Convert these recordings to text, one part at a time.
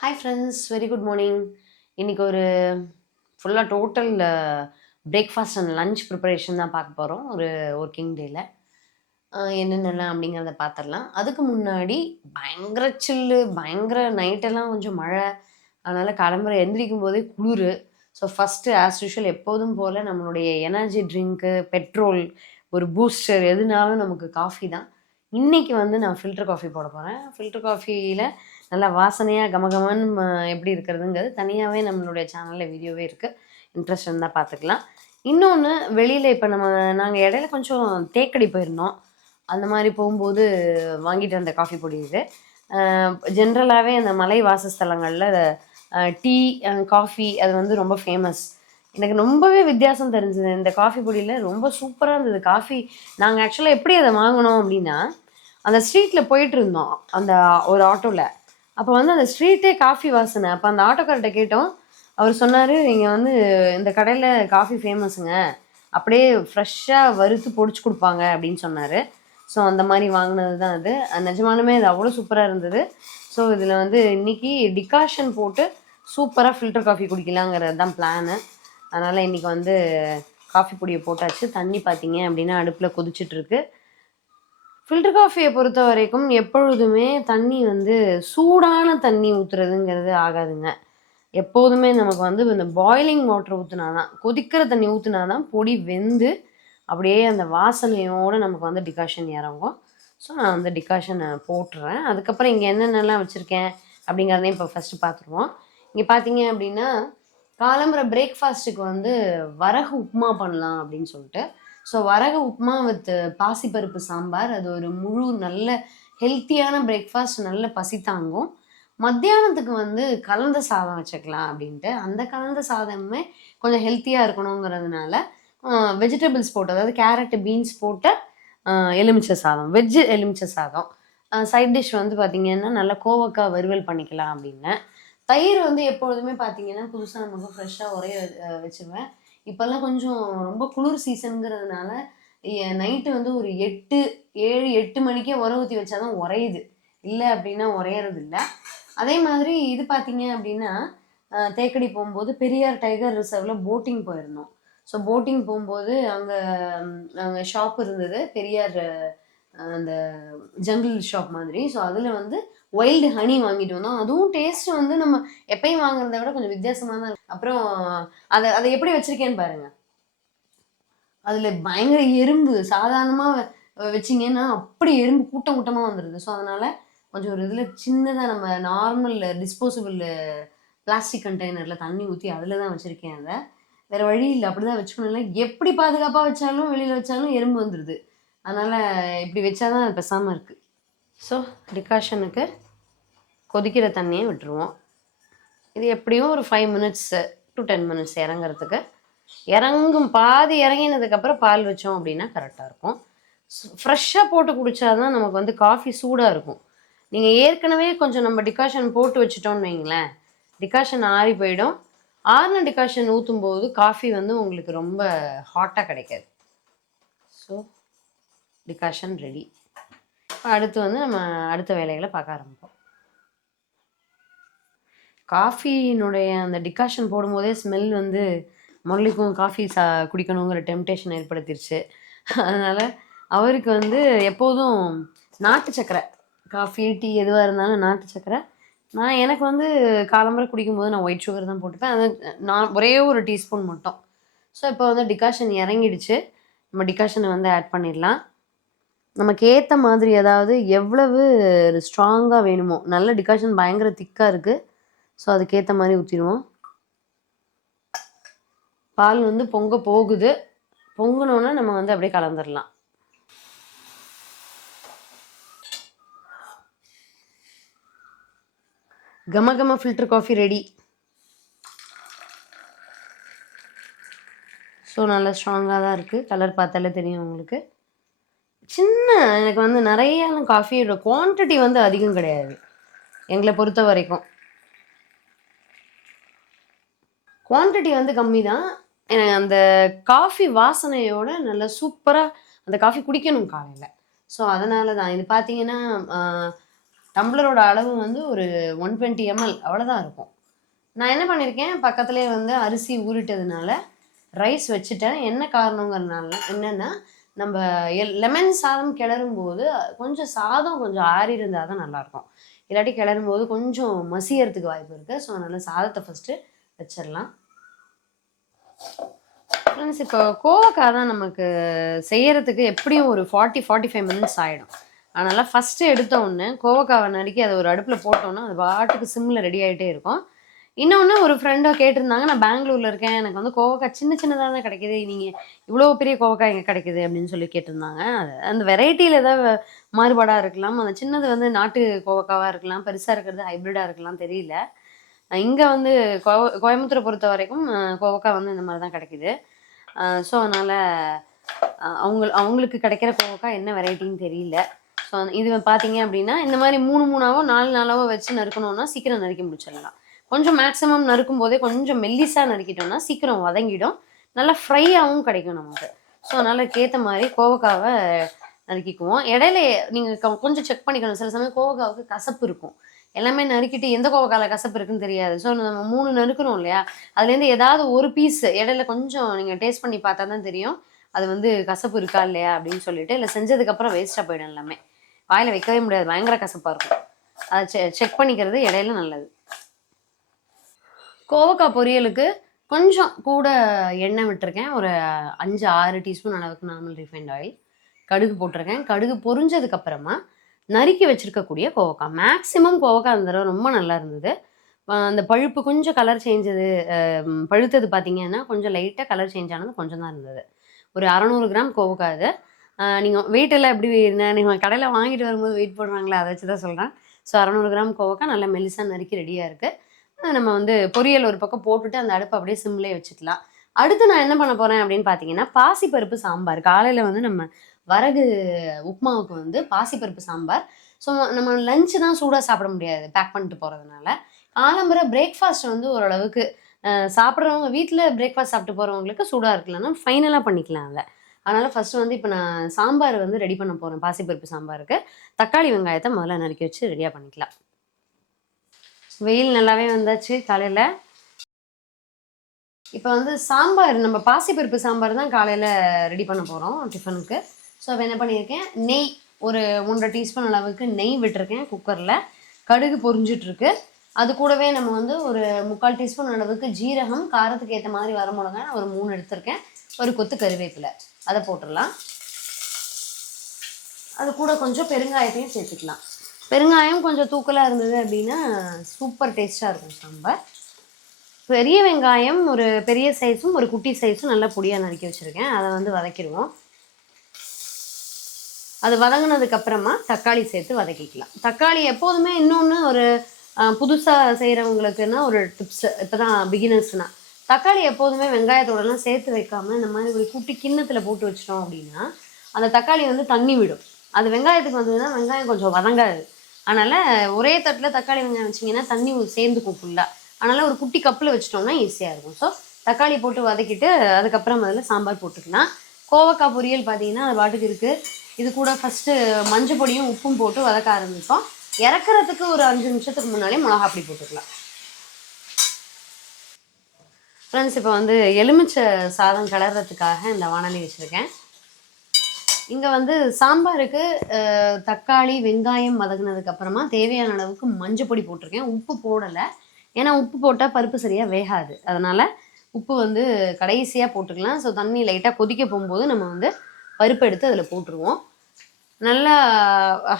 Hi friends, very good morning. இன்றைக்கி ஒரு ஃபுல்லாக total breakfast and lunch preparation தான் பார்க்க போகிறோம் ஒரு ஒர்க்கிங் டேயில். என்னென்னலாம் அப்படிங்கிறத பார்த்துடலாம். அதுக்கு முன்னாடி பயங்கர சில்லு, பயங்கர நைட்டெல்லாம் கொஞ்சம் மழை, அதனால் கிளம்புற எந்திரிக்கும் போதே குளிர். ஸோ ஃபஸ்ட்டு ஆஸ் யூஷுவல் எப்போதும் போல் நம்மளுடைய எனர்ஜி ட்ரிங்க்கு, பெட்ரோல், ஒரு பூஸ்டர் எதுனாலும் நமக்கு காஃபி தான். இன்றைக்கி வந்து நான் ஃபில்டர் காஃபி போட போகிறேன். ஃபில்டர் காஃபியில் நல்லா வாசனையாக கமகமன்னு எப்படி இருக்கிறதுங்கிறது தனியாகவே நம்மளுடைய சேனலில் வீடியோவே இருக்குது. இன்ட்ரெஸ்ட் இருந்தால் பார்த்துக்கலாம். இன்னொன்று, வெளியில் இப்போ நாங்கள் இடையில கொஞ்சம் தேக்கடி போயிருந்தோம். அந்த மாதிரி போகும்போது வாங்கிட்டு வந்த காஃபி பொடி இது. ஜென்ரலாகவே அந்த மலை வாசஸ்தலங்களில் டீ காஃபி அது வந்து ரொம்ப ஃபேமஸ். எனக்கு ரொம்பவே வித்தியாசம் தெரிஞ்சுது இந்த காஃபி பொடியில். ரொம்ப சூப்பராக இருந்தது காஃபி. நாங்கள் ஆக்சுவலாக எப்படி அதை வாங்கினோம் அப்படின்னா, அந்த ஸ்ட்ரீட்டில் போயிட்டு இருந்தோம் அந்த ஒரு ஆட்டோவில். அப்போ வந்து அந்த ஸ்ட்ரீட்டே காஃபி வாசனை. அப்போ அந்த ஆட்டோக்கார்ட்ட கேட்டோம். அவர் சொன்னார், இங்கே வந்து இந்த கடையில் காஃபி ஃபேமஸுங்க, அப்படியே ஃப்ரெஷ்ஷாக வறுத்து பொடிச்சு கொடுப்பாங்க அப்படின்னு சொன்னார். ஸோ அந்த மாதிரி வாங்கினது தான் அது. நிஜமானுமே அது அவ்வளோ சூப்பராக இருந்தது. ஸோ இதில் வந்து இன்றைக்கி டிகாஷன் போட்டு சூப்பராக ஃபில்டர் காஃபி குடிக்கலாங்கிறது தான் பிளானு. அதனால் இன்றைக்கி வந்து காஃபி பொடியை போட்டாச்சு. தண்ணி பார்த்தீங்க அப்படின்னா அடுப்பில் கொதிச்சிட்ருக்கு. ஃபில்டர் காஃபியை பொறுத்த வரைக்கும் எப்பொழுதுமே தண்ணி வந்து சூடான தண்ணி ஊற்றுறதுங்கிறது ஆகாதுங்க. எப்போதுமே நமக்கு வந்து இந்த பாய்லிங் வாட்டர் ஊற்றினா தான், கொதிக்கிற தண்ணி ஊற்றினா தான் பொடி வெந்து அப்படியே அந்த வாசனையோடு நமக்கு வந்து டிகாஷன் இறங்கும். ஸோ நான் வந்து டிகாஷனை போட்டுறேன். அதுக்கப்புறம் இங்கே என்னென்னலாம் வச்சுருக்கேன் அப்படிங்கிறதையும் இப்போ ஃபஸ்ட்டு பார்த்துருவோம். இங்கே பார்த்தீங்க அப்படின்னா, காலம்புற பிரேக்ஃபாஸ்ட்டுக்கு வந்து வரகு உப்புமா பண்ணலாம் அப்படின்னு சொல்லிட்டு. ஸோ வரகு உப்புமா வித் பாசிப்பருப்பு சாம்பார், அது ஒரு முழு நல்ல ஹெல்த்தியான பிரேக்ஃபாஸ்ட், நல்ல பசி தாங்கும். மத்தியானத்துக்கு வந்து கலந்த சாதம் வச்சுக்கலாம் அப்படின்ட்டு. அந்த கலந்த சாதமே கொஞ்சம் ஹெல்த்தியாக இருக்கணுங்கிறதுனால வெஜிடபிள்ஸ் போட்டு, அதாவது கேரட்டு பீன்ஸ் போட்ட எலுமிச்சை சாதம், வெஜ்ஜு எலுமிச்சை சாதம். சைட் டிஷ் வந்து பார்த்திங்கன்னா நல்லா கோவக்காய் வறுவல் பண்ணிக்கலாம் அப்படின்னு. தயிர் வந்து எப்பொழுதுமே பார்த்தீங்கன்னா புதுசாக நமக்கு ஃப்ரெஷ்ஷாக உரைய வச்சுருவேன். இப்போல்லாம் கொஞ்சம் ரொம்ப குளிர் சீசனுங்கிறதுனால நைட்டு வந்து ஒரு 7-8 மணிக்கே உர ஊற்றி வச்சா தான் உரையுது, இல்லை அப்படின்னா உரையிறது இல்லை. அதே மாதிரி இது பார்த்தீங்க அப்படின்னா, தேக்கடி போகும்போது பெரியார் டைகர் ரிசர்வில் போட்டிங் போயிருந்தோம். ஸோ போட்டிங் போகும்போது அங்கே ஷாப் இருந்தது, பெரியார் அந்த ஜங்கிள் ஷாப் மாதிரி. ஸோ அதில் வந்து வைல்டு ஹனி வாங்கிட்டு வந்தோம். அதுவும் டேஸ்ட் வந்து நம்ம எப்பயும் வாங்குறத விட கொஞ்சம் வித்தியாசமாக தான் இருக்கும். அப்புறம் அதை எப்படி வச்சுருக்கேன்னு பாருங்கள். அதில் பயங்கர எறும்பு, சாதாரணமாக வச்சிங்கன்னா அப்படி எறும்பு கூட்டம் கூட்டமாக வந்துடுது. ஸோ அதனால் கொஞ்சம் ஒரு இதில் சின்னதாக நம்ம நார்மல் டிஸ்போசபிள் பிளாஸ்டிக் கண்டெய்னரில் தண்ணி ஊற்றி அதில் தான் வச்சுருக்கேன். அதை வேறு வழி இல்லை, அப்படி தான் வச்சுக்கணும். இல்லை எப்படி பாதுகாப்பாக வச்சாலும் வெளியில் வச்சாலும் எறும்பு வந்துடுது. அதனால் இப்படி வச்சா தான் அது பேசாமல் இருக்குது. ஸோ டிகாஷனுக்கு கொதிக்கிற தண்ணியை விட்டுருவோம். இது எப்படியும் ஒரு 5 minutes to 10 minutes இறங்குறதுக்கு. பாதி இறங்கினதுக்கப்புறம் பால் வச்சோம் அப்படின்னா கரெக்டாக இருக்கும். ஃப்ரெஷ்ஷாக போட்டு குடித்தாதான் நமக்கு வந்து காஃபி சூடாக இருக்கும். நீங்கள் ஏற்கனவே கொஞ்சம் நம்ம டிகாஷன் போட்டு வச்சுட்டோன்னு வைங்களேன், டிகாஷன் ஆறி போயிடும். ஆறுன டிகாஷன் ஊற்றும்போது காஃபி வந்து உங்களுக்கு ரொம்ப ஹாட்டாக கிடைக்காது. So decoction ready. அடுத்து வந்து நம்ம அடுத்த வேலைகளை பார்க்க ஆரம்பிப்போம். காஃபியினுடைய அந்த டிகாஷன் போடும்போதே ஸ்மெல் வந்து முரளிக்கும் காஃபி குடிக்கணுங்கிற டெம்டேஷன் ஏற்படுத்திடுச்சு. அதனால் அவருக்கு வந்து எப்போதும் நாட்டு சக்கரை, காஃபி டீ எதுவாக இருந்தாலும் நாட்டு சக்கரை. எனக்கு வந்து காலம்பரை குடிக்கும்போது நான் ஒயிட் சுகர் தான் போட்டுப்பேன். அது நான் ஒரே ஒரு டீஸ்பூன் மட்டும். ஸோ இப்போ வந்து டிகாஷன் இறங்கிடுச்சு. நம்ம டிகாஷனை வந்து ஆட் பண்ணிடலாம். நமக்கு ஏற்ற மாதிரி, அதாவது எவ்வளவு ஸ்ட்ராங்காக வேணுமோ. நல்ல டிகாஷன் பயங்கர திக்காக இருக்குது, ஸோ அதுக்கேற்ற மாதிரி ஊற்றிடுவோம். பால் வந்து பொங்க போகுது. பொங்கினோன்னா நம்ம வந்து அப்படியே கலந்துடலாம். கம ஃபில்டர் காஃபி ரெடி. ஸோ நல்லா ஸ்ட்ராங்காக தான் இருக்குது. கலர் பார்த்தாலே தெரியும் உங்களுக்கு. எனக்கு வந்து நிறைய காஃபியோட குவான்டிட்டி வந்து அதிகம் கிடையாது எங்களை பொறுத்த வரைக்கும். குவான்டிட்டி வந்து கம்மி தான். எனக்கு அந்த காஃபி வாசனையோட நல்லா சூப்பராக அந்த காஃபி குடிக்கணும் காலையில். ஸோ அதனால தான். இது பார்த்தீங்கன்னா டம்ளரோட அளவு வந்து ஒரு 120 ml அவ்வளோதான் இருக்கும். நான் என்ன பண்ணியிருக்கேன், பக்கத்துலேயே வந்து அரிசி ஊறிட்டதுனால ரைஸ் வச்சுட்டேன். என்ன காரணங்கிறதுனால என்னென்னா, நம்ம லெமன் சாதம் கிளறும் போது கொஞ்சம் சாதம் கொஞ்சம் ஆறி இருந்தால் தான் நல்லாயிருக்கும். இல்லாட்டி கிளறும் போது கொஞ்சம் மசியறதுக்கு வாய்ப்பு இருக்குது. ஸோ அதனால் சாதத்தை ஃபஸ்ட்டு வச்சிடலாம். ஃப்ரெண்ட்ஸ், இப்போ கோவக்காய் தான் நமக்கு செய்யறதுக்கு எப்படியும் ஒரு 40-45 மினிட்ஸ் ஆகிடும். அதனால் ஃபஸ்ட்டு எடுத்த உடனே கோவக்காவை நறுக்கி அதை ஒரு அடுப்பில் போட்டோன்னா அது பாட்டுக்கு சிம்மில் ரெடி ஆகிட்டே இருக்கும். இன்னொன்று, ஒரு ஃப்ரெண்டோ கேட்டிருந்தாங்க, நான் பெங்களூரில் இருக்கேன், எனக்கு வந்து கோவக்காய் சின்ன சின்னதாக தான் கிடைக்கிது, நீங்கள் இவ்வளோ பெரிய கோவக்காய் எங்கே கிடைக்குது அப்படின்னு சொல்லி கேட்டிருந்தாங்க. அது அந்த வெரைட்டியில் ஏதாவது மாறுபாடாக இருக்கலாம். அந்த சின்னது வந்து நாட்டு கோவக்காவாக இருக்கலாம், பெருசாக இருக்கிறது ஹைப்ரிடாக இருக்கலாம், தெரியல. இங்கே வந்து கோயம்புத்தூரை பொறுத்த வரைக்கும் கோவக்காய் வந்து இந்த மாதிரி தான் கிடைக்குது. ஸோ அதனால் அவங்களுக்கு கிடைக்கிற கோவக்காய் என்ன வெரைட்டின்னு தெரியல. ஸோ இது பார்த்தீங்க அப்படின்னா இந்த மாதிரி 3-3ஆவோ 4-4ஆவோ வச்சு நறுக்கணுன்னா சீக்கிரம் நறுக்கி முடிச்சிடலாம். கொஞ்சம் மேக்ஸிமம் நறுக்கும் போதே கொஞ்சம் மெல்லிஸாக நறுக்கிட்டோம்னா சீக்கிரம் வதங்கிடும், நல்லா ஃப்ரையாகவும் கிடைக்கும் நமக்கு. ஸோ அதனால் கேற்ற மாதிரி கோவக்காவை நறுக்கிக்குவோம். இடையில நீங்கள் கொஞ்சம் செக் பண்ணிக்கணும், சில சமயம் கோவக்காவுக்கு கசப்பு இருக்கும். எல்லாமே நறுக்கிட்டு எந்த கோவக்காயில் கசப்பு இருக்குன்னு தெரியாது. ஸோ நம்ம 3 நறுக்கிறோம் இல்லையா, அதுலேருந்து ஏதாவது ஒரு பீஸ் இடையில கொஞ்சம் நீங்கள் டேஸ்ட் பண்ணி பார்த்தா தான் தெரியும் அது வந்து கசப்பு இருக்கா இல்லையா அப்படின்னு சொல்லிட்டு. இல்லை செஞ்சதுக்கப்புறம் வேஸ்ட்டாக போயிடும், எல்லாமே வாயில் வைக்கவே முடியாது, பயங்கர கசப்பாக இருக்கும். அதை செக் பண்ணிக்கிறது இடையில நல்லது. கோவக்காய் பொரியலுக்கு கொஞ்சம் கூட எண்ணெய் விட்டுருக்கேன், ஒரு 5-6 டீஸ்பூன் அளவுக்கு நார்மல் ரிஃபைண்ட் ஆயில். கடுகு போட்டிருக்கேன். கடுகு பொரிஞ்சதுக்கப்புறமா நறுக்கி வச்சுருக்கக்கூடிய கோவக்காய். மேக்ஸிமம் கோவக்காய் அந்த தடவை ரொம்ப நல்லா இருந்தது. அந்த பழுப்பு கொஞ்சம் கலர் சேஞ்சது, பழுத்தது பார்த்தீங்கன்னா கொஞ்சம் லைட்டாக கலர் சேஞ்ச் ஆனது கொஞ்சம் தான் இருந்தது. ஒரு 600 கிராம் கோவக்காய். அது நீங்கள் வெயிட் எல்லாம் எப்படி நீங்கள் கடையில் வாங்கிட்டு வரும்போது வெயிட் போடுறாங்களே, அதை வச்சு தான் சொல்கிறேன். ஸோ 600 கிராம் கோவக்காய் நல்லா மெலிசாக நறுக்கி ரெடியாக இருக்குது. நம்ம வந்து பொரியல் ஒரு பக்கம் போட்டுட்டு அந்த அடுப்பை அப்படியே சிம்லேயே வச்சுக்கலாம். அடுத்து நான் என்ன பண்ண போகிறேன் அப்படின்னு பார்த்தீங்கன்னா, பாசிப்பருப்பு சாம்பார். காலையில் வந்து நம்ம வரகு உப்புமாவுக்கு வந்து பாசிப்பருப்பு சாம்பார். ஸோ நம்ம லஞ்சு தான் சூடாக சாப்பிட முடியாது பேக் பண்ணிட்டு போகிறதுனால. காலம்புற பிரேக்ஃபாஸ்ட் வந்து ஓரளவுக்கு சாப்பிட்றவங்க, வீட்டில் பிரேக்ஃபாஸ்ட் சாப்பிட்டு போகிறவங்களுக்கு சூடாக இருக்கலன்னா ஃபைனலாக பண்ணிக்கலாம் அதை. அதனால் ஃபஸ்ட்டு வந்து இப்போ நான் சாம்பார் வந்து ரெடி பண்ண போகிறேன். பாசிப்பருப்பு சாம்பாருக்கு தக்காளி வெங்காயத்தை முதல்ல நறுக்கி வச்சு ரெடியாக பண்ணிக்கலாம். வெயில் நல்லாவே வந்தாச்சு காலையில். இப்போ வந்து சாம்பார், நம்ம பாசிப்பருப்பு சாம்பார் தான் காலையில் ரெடி பண்ண போகிறோம் டிஃபனுக்கு. ஸோ இப்போ என்ன பண்ணியிருக்கேன், நெய் ஒரு 1.5 டீஸ்பூன் அளவுக்கு நெய் விட்டுருக்கேன் குக்கரில். கடுகு பொரிஞ்சிட்ருக்கு. அது கூடவே நம்ம வந்து ஒரு 3/4 டீஸ்பூன் அளவுக்கு ஜீரகம், காரத்துக்கு ஏற்ற மாதிரி வர மிளகாய் ஒரு 3 எடுத்திருக்கேன், ஒரு கொத்து கருவேப்பிலை, அதை போட்டுடலாம். அது கூட கொஞ்சம் பெருங்காயத்தையும் சேர்த்துக்கலாம். பெருங்காயம் கொஞ்சம் தூக்கலாக இருந்தது அப்படின்னா சூப்பர் டேஸ்ட்டாக இருக்கும் சாம்பார். பெரிய வெங்காயம் ஒரு பெரிய சைஸும் ஒரு குட்டி சைஸும் நல்லா பொடியாக நறுக்கி வச்சுருக்கேன், அதை வந்து வதக்கிடுவோம். அது வதங்கினதுக்கப்புறமா தக்காளி சேர்த்து வதக்கிக்கலாம். தக்காளி எப்போதுமே இன்னொன்று ஒரு புதுசாக செய்கிறவங்களுக்குன்னா ஒரு டிப்ஸு, இப்போ தான் பிகினர்ஸ்னால் தக்காளி எப்போதுமே வெங்காயத்தோடலாம் சேர்த்து வைக்காமல் இந்த மாதிரி ஒரு குட்டி கிண்ணத்தில் போட்டு வச்சிட்டோம் அப்படின்னா அந்த தக்காளி வந்து தண்ணி விடும். அது வெங்காயத்துக்கு வந்ததுன்னா வெங்காயம் கொஞ்சம் வதங்காது. அதனால் ஒரே தட்டில் தக்காளி வெங்காயம் வச்சிங்கன்னா தண்ணி சேர்ந்துக்கும் ஃபுல்லாக. அதனால் ஒரு குட்டி கப்பில் வச்சிட்டோம்னா ஈஸியாக இருக்கும். ஸோ தக்காளி போட்டு வதக்கிட்டு அதுக்கப்புறம் அதில் சாம்பார் போட்டுக்கலாம். கோவக்காய் பொரியல் பார்த்தீங்கன்னா அது பாட்டுக்கு இருக்குது. இது கூட ஃபஸ்ட்டு மஞ்சள் பொடியும் உப்பும் போட்டு வதக்க ஆரம்பிப்போம். இறக்குறதுக்கு ஒரு 5 நிமிஷத்துக்கு முன்னாலே மிளகாப்பொடி போட்டுக்கலாம். ஃப்ரெண்ட்ஸ், இப்போ வந்து எலுமிச்சை சாதம் கிளறதுக்காக இந்த வானலி வச்சுருக்கேன். இங்கே வந்து சாம்பாருக்கு தக்காளி வெங்காயம் வதங்கினதுக்கப்புறமா தேவையான அளவுக்கு மஞ்சள் பொடி போட்டிருக்கேன். உப்பு போடலை, ஏன்னா உப்பு போட்டால் பருப்பு சரியாக வேகாது. அதனால் உப்பு வந்து கடைசியாக போட்டுக்கலாம். ஸோ தண்ணி லைட்டாக கொதிக்க போகும்போது நம்ம வந்து பருப்பு எடுத்து அதில் போட்டுருவோம். நல்லா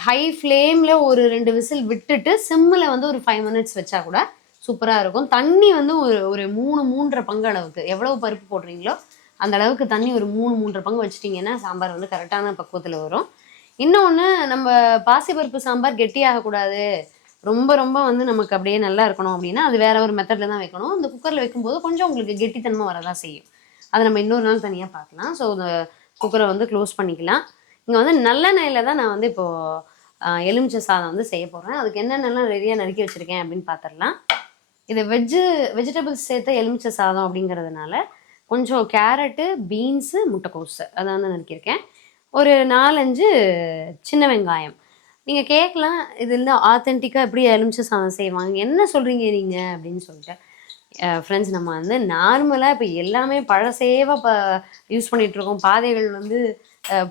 ஹை ஃப்ளேமில் ஒரு 2 விசில் விட்டுட்டு சிம்மில் வந்து ஒரு 5 மினிட்ஸ் வச்சா கூட சூப்பராக இருக்கும். தண்ணி வந்து ஒரு 3-3.5 பங்கு அளவுக்கு, எவ்வளவு பருப்பு போடுறீங்களோ அந்த அளவுக்கு தண்ணி ஒரு 3-3.5 பங்கு வச்சிட்டிங்கன்னா சாம்பார் வந்து கரெக்டான பக்குவத்தில் வரும். இன்னொன்று, நம்ம பாசிப்பருப்பு சாம்பார் கெட்டியாகக்கூடாது, ரொம்ப ரொம்ப வந்து நமக்கு அப்படியே நல்லா இருக்கணும் அப்படின்னா அது வேற ஒரு மெத்தடில் தான் வைக்கணும். இந்த குக்கரில் வைக்கும்போது கொஞ்சம் உங்களுக்கு கெட்டித்தன்மை வரதான் செய்யும். அதை நம்ம இன்னொரு நாள் தனியாக பார்க்கலாம். ஸோ இந்த குக்கரை வந்து க்ளோஸ் பண்ணிக்கலாம். இங்கே வந்து நல்லெண்ணெயில் தான் நான் வந்து இப்போது எலுமிச்சை சாதம் வந்து செய்ய போகிறேன். அதுக்கு என்னென்னலாம் ரெடியாக நறுக்கி வச்சுருக்கேன் அப்படின்னு பார்த்துடலாம். இது வெஜிடபிள்ஸ் சேர்த்த எலுமிச்சை சாதம் அப்படிங்கிறதுனால கொஞ்சம் கேரட்டு, பீன்ஸு, முட்டைக்கோஸு அதை வந்து நறுக்கியிருக்கேன். ஒரு 4-5 சின்ன வெங்காயம். நீங்கள் கேட்கலாம், இது இல்லை ஆத்தென்டிக்காக எப்படி எலுமிச்சை சாதம் செய்வாங்க, என்ன சொல்கிறீங்க நீங்கள் அப்படின்னு சொல்லிட்டு. ஃப்ரெண்ட்ஸ், நம்ம வந்து நார்மலாக இப்போ எல்லாமே பழசேவாக யூஸ் பண்ணிகிட்ருக்கோம். பாதைகள் வந்து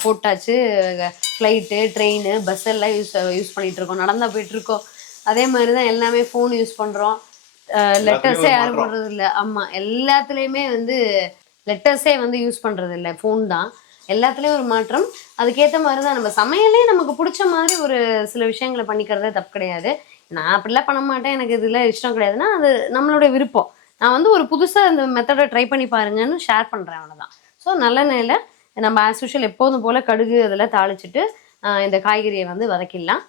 போட்டாச்சு, ஃப்ளைட்டு, ட்ரெயின், பஸ் எல்லாம் யூஸ் பண்ணிகிட்ருக்கோம், நடந்தால் போயிட்டுருக்கோம். அதே மாதிரி தான் எல்லாமே ஃபோன் யூஸ் பண்ணுறோம். லெட்டர்ஸே யாரும் பண்ணுறது இல்லை. ஆமாம், எல்லாத்துலேயுமே வந்து லெட்டர்ஸே வந்து யூஸ் பண்ணுறது இல்லை, ஃபோன் தான். எல்லாத்துலேயும் ஒரு மாற்றம். அதுக்கேற்ற மாதிரி தான் நம்ம சமையலே நமக்கு பிடிச்ச மாதிரி ஒரு சில விஷயங்களை பண்ணிக்கிறதே தப்பு கிடையாது. நான் அப்படிலாம் பண்ண மாட்டேன், எனக்கு இதில் இஷ்டம் கிடையாதுன்னா அது நம்மளுடைய விருப்பம். நான் வந்து ஒரு புதுசாக இந்த மெத்தடை ட்ரை பண்ணி பாருங்கன்னு ஷேர் பண்ணுறேன், அவ்வளோதான். ஸோ நல்லெண்ணெயில் நம்ம ஆஸ் யூஷுவல் எப்போதும் போல் கடுகு அதில் தாளிச்சிட்டு இந்த காய்கறியை வந்து வதக்கிடலாம்.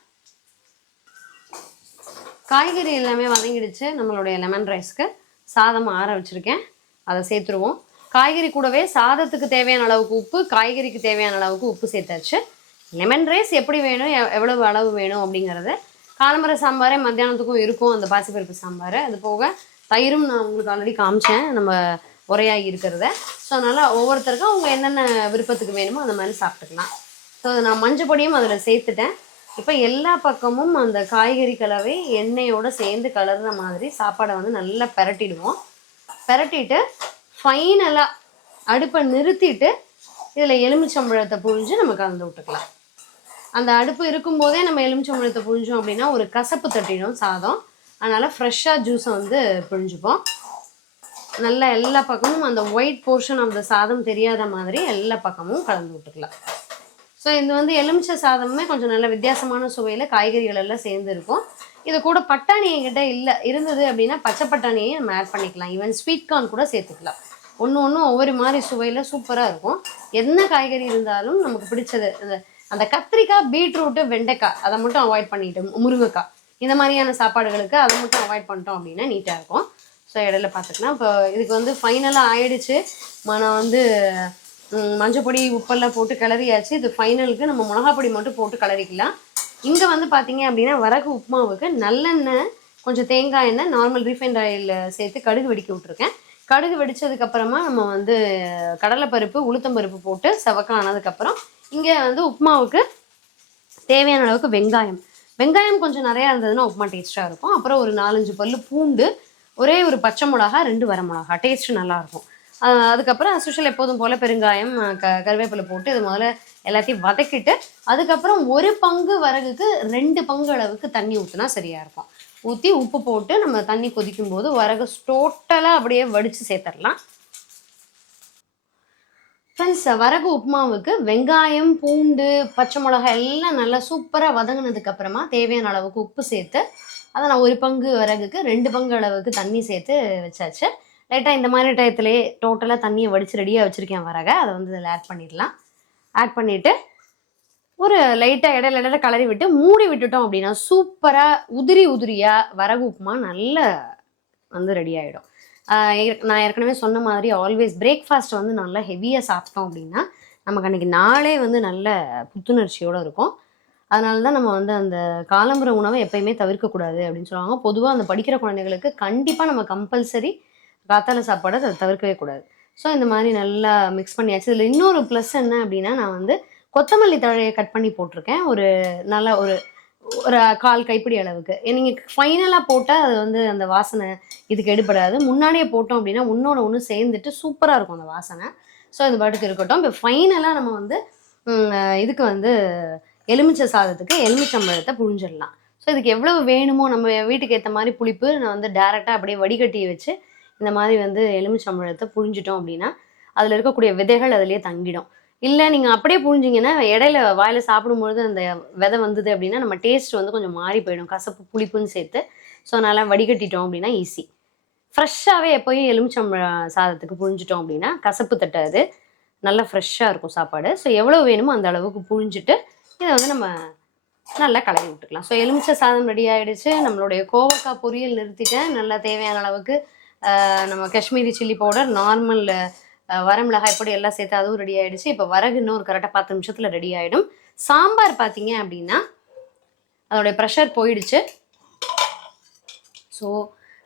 காய்கறி எல்லாமே வதங்கிடுச்சு. நம்மளுடைய லெமன் ரைஸ்க்கு சாதம் ஆற வச்சுருக்கேன், அதை சேர்த்துருவோம். காய்கறி கூடவே சாதத்துக்கு தேவையான அளவுக்கு உப்பு, காய்கறிக்கு தேவையான அளவுக்கு உப்பு சேர்த்தாச்சு. லெமன் ரைஸ் எப்படி வேணும், எவ்வளவு அளவு வேணும் அப்படிங்கிறது காலம்பரை சாம்பாரே மத்தியானத்துக்கும் இருக்கும், அந்த பாசிப்பருப்பு சாம்பார். அது போக தயிரும் நான் உங்களுக்கு ஆல்ரெடி காமிச்சேன் நம்ம உரையாகி இருக்கிறத. ஸோ அதனால் ஒவ்வொருத்தருக்கும் அவங்க என்னென்ன விருப்பத்துக்கு வேணுமோ அந்த மாதிரி சாப்பிட்டுக்கலாம். ஸோ நான் மஞ்சள் பொடியும் அதில் சேர்த்துட்டேன். இப்போ எல்லா பக்கமும் அந்த காய்கறி கலவை எண்ணெயோடு சேர்ந்து கலர்ற மாதிரி சாப்பாடை வந்து நல்லா பெரட்டிடுவோம். பெரட்டிட்டு ஃபைனலாக அடுப்பை நிறுத்திட்டு இதில் எலுமிச்சம்பழத்தை புழிஞ்சு நம்ம கலந்து விட்டுக்கலாம். அந்த அடுப்பு இருக்கும்போதே நம்ம எலுமிச்சம்பழத்தை புழிஞ்சோம் அப்படின்னா ஒரு கசப்பு தட்டிடும் சாதம். அதனால் ஃப்ரெஷ்ஷாக ஜூஸை வந்து புழிஞ்சுப்போம். நல்லா எல்லா பக்கமும் அந்த ஒயிட் போர்ஷன் ஆஃப் த சாதம் தெரியாத மாதிரி எல்லா பக்கமும் கலந்து விட்டுக்கலாம். ஸோ இது வந்து எலுமிச்சை சாதமுமே கொஞ்சம் நல்ல வித்தியாசமான சுவையில் காய்கறிகள் எல்லாம் சேர்ந்து இருக்கும். இது கூட பட்டாணி என்கிட்ட இல்லை, இருந்தது அப்படின்னா பச்சை பட்டாணியை நம்ம ஆட் பண்ணிக்கலாம். ஈவன் ஸ்வீட் கார்ன் கூட சேர்த்துக்கலாம். ஒன்று ஒவ்வொரு மாதிரி சுவையில் சூப்பராக இருக்கும். என்ன காய்கறி இருந்தாலும் நமக்கு பிடிச்சது, அந்த கத்திரிக்காய், பீட்ரூட்டு, வெண்டைக்காய் அதை மட்டும் அவாய்ட் பண்ணிட்டு, முருங்கைக்காய் இந்த மாதிரியான சாப்பாடுகளுக்கு அதை மட்டும் அவாய்ட் பண்ணிட்டோம் அப்படின்னா நீட்டாக இருக்கும். ஸோ இடையில பார்த்துக்கலாம். இப்போ இதுக்கு வந்து ஃபைனலாக ஆயிடுச்சு. நான் வந்து மஞ்சள் பொடி உப்பெல்லாம் போட்டு கிளறியாச்சு. இது ஃபைனலுக்கு நம்ம மிளகா பொடி மட்டும் போட்டு கிளறிக்கலாம். இங்கே வந்து பார்த்தீங்க அப்படின்னா வரகு உப்புமாவுக்கு நல்லெண்ணெய், கொஞ்சம் தேங்காய் எண்ணெய், நார்மல் ரீஃபைண்ட் ஆயில் சேர்த்து கடுகு வெடிக்க விட்டுருக்கேன். கடுகு வெடித்ததுக்கப்புறமா நம்ம வந்து கடலைப்பருப்பு, உளுத்தம்பருப்பு போட்டு செவக்க ஆனதுக்கப்புறம் இங்கே வந்து உப்புமாவுக்கு தேவையான அளவுக்கு வெங்காயம் கொஞ்சம் நிறையா இருந்ததுன்னா உப்புமா டேஸ்ட்டாக இருக்கும். அப்புறம் ஒரு 4-5 பல்லு பூண்டு, ஒரே ஒரு பச்சை மிளகா, 2 வரமிளகா, டேஸ்ட்டு நல்லாயிருக்கும். அதுக்கப்புறம் அஸ்யூஷுவல் எப்போதும் போல் பெருங்காயம், கருவேப்பிலை போட்டு இது முதல்ல எல்லாத்தையும் வதக்கிட்டு அதுக்கப்புறம் 1 பங்கு வரகுக்கு 2 பங்கு அளவுக்கு தண்ணி ஊற்றினா சரியாக இருக்கும். ஊற்றி உப்பு போட்டு நம்ம தண்ணி கொதிக்கும் போது வரகு டோட்டலாக அப்படியே வடித்து சேர்த்துடலாம். ஃப்ரெண்ட்ஸ், வரகு உப்புமாவுக்கு வெங்காயம், பூண்டு, பச்சை மிளகாய் எல்லாம் நல்லா சூப்பராக வதங்கினதுக்கப்புறமா தேவையான அளவுக்கு உப்பு சேர்த்து அதை நான் 1 பங்கு வரகுக்கு 2 பங்கு அளவுக்கு தண்ணி சேர்த்து வச்சாச்சு. லைட்டாக இந்த மாதிரி டயத்துலேயே டோட்டலாக தண்ணியை வடித்து ரெடியாக வச்சுருக்கேன் வரகை. அதை வந்து இதில் ஆட் பண்ணிடலாம். ஆட் பண்ணிவிட்டு ஒரு லைட்டாக இடையில கலரி விட்டு மூடி விட்டுட்டோம் அப்படின்னா சூப்பராக உதிரியாக வரகு உப்புமா நல்ல வந்து ரெடி ஆகிடும். நான் ஏற்கனவே சொன்ன மாதிரி ஆல்வேஸ் பிரேக்ஃபாஸ்ட் வந்து நல்லா ஹெவியாக சாப்பிட்டோம் அப்படின்னா நமக்கு அன்றைக்கி நாளே வந்து நல்ல புத்துணர்ச்சியோடு இருக்கும். அதனால தான் நம்ம வந்து அந்த காலம்புற உணவை எப்பயுமே தவிர்க்கக்கூடாது அப்படின்னு சொல்லுவாங்க. பொதுவாக அந்த படிக்கிற குழந்தைகளுக்கு கண்டிப்பாக நம்ம கம்பல்சரி காத்தால சாப்பாடை அதை தவிர்க்கவே கூடாது. ஸோ இந்த மாதிரி நல்லா மிக்ஸ் பண்ணியாச்சு. இதில் இன்னொரு ப்ளஸ் என்ன அப்படின்னா, நான் வந்து கொத்தமல்லி தழையை கட் பண்ணி போட்டிருக்கேன். ஒரு நல்ல ஒரு 1/4 கைப்பிடி அளவுக்கு. நீங்கள் ஃபைனலாக போட்டால் அது வந்து அந்த வாசனை இதுக்கு எடுபடாது. முன்னாடியே போட்டோம் அப்படின்னா ஒன்றோட ஒன்று சேர்ந்துட்டு சூப்பராக இருக்கும் அந்த வாசனை. ஸோ இது பாட்டுக்கு இருக்கட்டும். இப்போ ஃபைனலாக நம்ம வந்து இதுக்கு வந்து எலுமிச்சை சாதத்துக்கு எலுமிச்சம்பழத்தை புழிஞ்சிடலாம். ஸோ இதுக்கு எவ்வளவு வேணுமோ நம்ம வீட்டுக்கு ஏற்ற மாதிரி புளிப்பு நான் வந்து டேரெக்டாக அப்படியே வடிகட்டி வச்சு இந்த மாதிரி வந்து எலுமிச்சம்பழத்தை புழிஞ்சிட்டோம் அப்படின்னா அதில் இருக்கக்கூடிய விதைகள் அதிலேயே தங்கிடும். இல்லை நீங்கள் அப்படியே புழிஞ்சிங்கன்னா இடையில வாயில் சாப்பிடும்பொழுது அந்த விதை வந்தது அப்படின்னா நம்ம டேஸ்ட் வந்து கொஞ்சம் மாறி போயிடும், கசப்பு புளிப்புன்னு சேர்த்து. ஸோ அதனால் வடிகட்டிட்டோம் அப்படின்னா ஈஸி. ஃப்ரெஷ்ஷாகவே எப்போயும் எலுமிச்சம்பழம் சாதத்துக்கு புழிஞ்சிட்டோம் அப்படின்னா கசப்பு தட்டாது, நல்லா ஃப்ரெஷ்ஷாக இருக்கும் சாப்பாடு. ஸோ எவ்வளோ வேணுமோ அந்த அளவுக்கு புழிஞ்சிட்டு இதை வந்து நம்ம நல்லா கலக்கி விட்டுக்கலாம். ஸோ எலுமிச்சை சாதம் ரெடி ஆகிடுச்சு. நம்மளுடைய கோவக்காய் பொரியல் நிறுத்திட்டேன். நல்லா தேவையான அளவுக்கு நம்ம காஷ்மீரி சில்லி பவுடர், நார்மல் வரமிளகாய் பொடி எல்லாம் சேர்த்து அதுவும் ரெடி ஆகிடுச்சு. இப்போ வரகு இன்னும் ஒரு கரெக்டாக 10 நிமிஷத்தில் ரெடி ஆகிடும். சாம்பார் பார்த்தீங்க அப்படின்னா அதோடைய ப்ரெஷர் போயிடுச்சு. ஸோ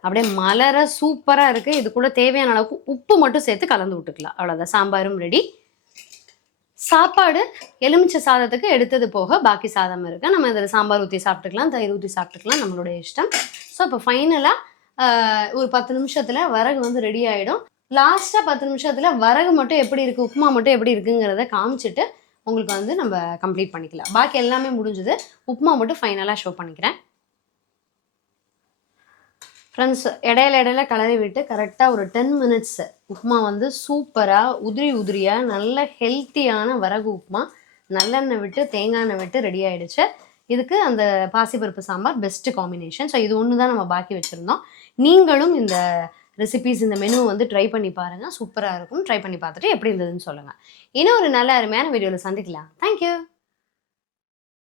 அப்படியே மலர சூப்பராக இருக்குது. இது கூட தேவையான அளவுக்கு உப்பு மட்டும் சேர்த்து கலந்து விட்டுக்கலாம். அவ்வளோதான், சாம்பாரும் ரெடி. சாப்பாடு எலுமிச்சை சாதத்துக்கு எடுத்தது போக பாக்கி சாதம் இருக்குது. நம்ம இதில் சாம்பார் ஊற்றி சாப்பிட்டுக்கலாம், தயிர் ஊற்றி சாப்பிட்டுக்கலாம், நம்மளுடைய இஷ்டம். ஸோ இப்போ ஃபைனலாக ஒரு 10 நிமிஷத்தில் வரகு வந்து ரெடி ஆகிடும். லாஸ்ட்டாக 10 நிமிஷத்தில் வரகு மட்டும் எப்படி இருக்குது, உப்புமா மட்டும் எப்படி இருக்குங்கிறத காமிச்சிட்டு உங்களுக்கு வந்து நம்ம கம்ப்ளீட் பண்ணிக்கலாம். பாக்கி எல்லாமே முடிஞ்சுது. உப்புமா மட்டும் ஃபைனலாக ஷோ பண்ணிக்கிறேன். ஃப்ரெண்ட்ஸ், இடையில கலரி விட்டு கரெக்டாக ஒரு 10 மினிட்ஸ் உப்புமா வந்து சூப்பராக உதிரியாக நல்ல ஹெல்த்தியான வரகு உப்புமா நல்லெண்ணெய் விட்டு தேங்காய் எண்ணெய் விட்டு ரெடி ஆகிடுச்சு. இதுக்கு அந்த பாசிப்பருப்பு சாம்பார் பெஸ்ட்டு காம்பினேஷன். ஸோ இது ஒன்று தான் நம்ம பாக்கி வச்சுருந்தோம். நீங்களும் இந்த ரெசிபீஸ், இந்த மெனுவை வந்து ட்ரை பண்ணி பாருங்கள். சூப்பராக இருக்கும். ட்ரை பண்ணி பார்த்துட்டு எப்படி இருந்ததுன்னு சொல்லுங்கள். இன்னும் ஒரு நல்ல அருமையான வீடியோவில் சந்திக்கலாம். தேங்க்யூ.